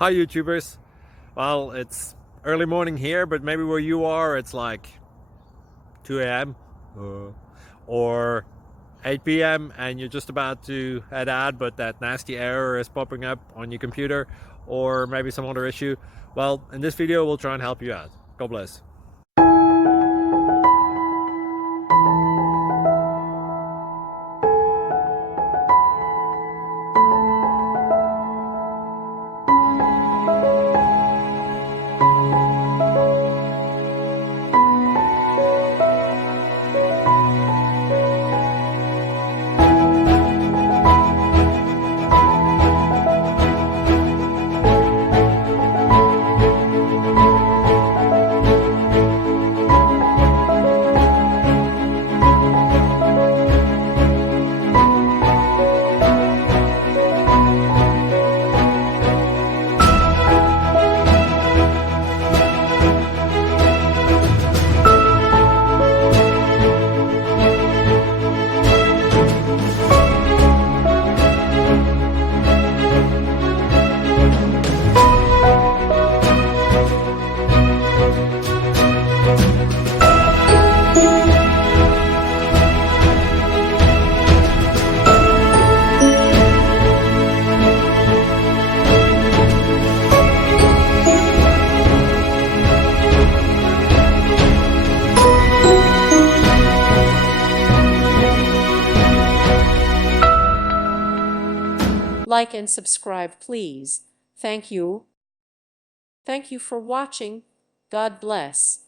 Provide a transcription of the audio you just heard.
Hi YouTubers. Well, it's early morning here, but maybe where you are it's like 2 a.m. Or 8 p.m. and you're just about to head out, but that nasty error is popping up on your computer, or maybe some other issue. Well, in this video we'll try and help you out. God bless. Like and subscribe, please. Thank you. Thank you for watching. God bless.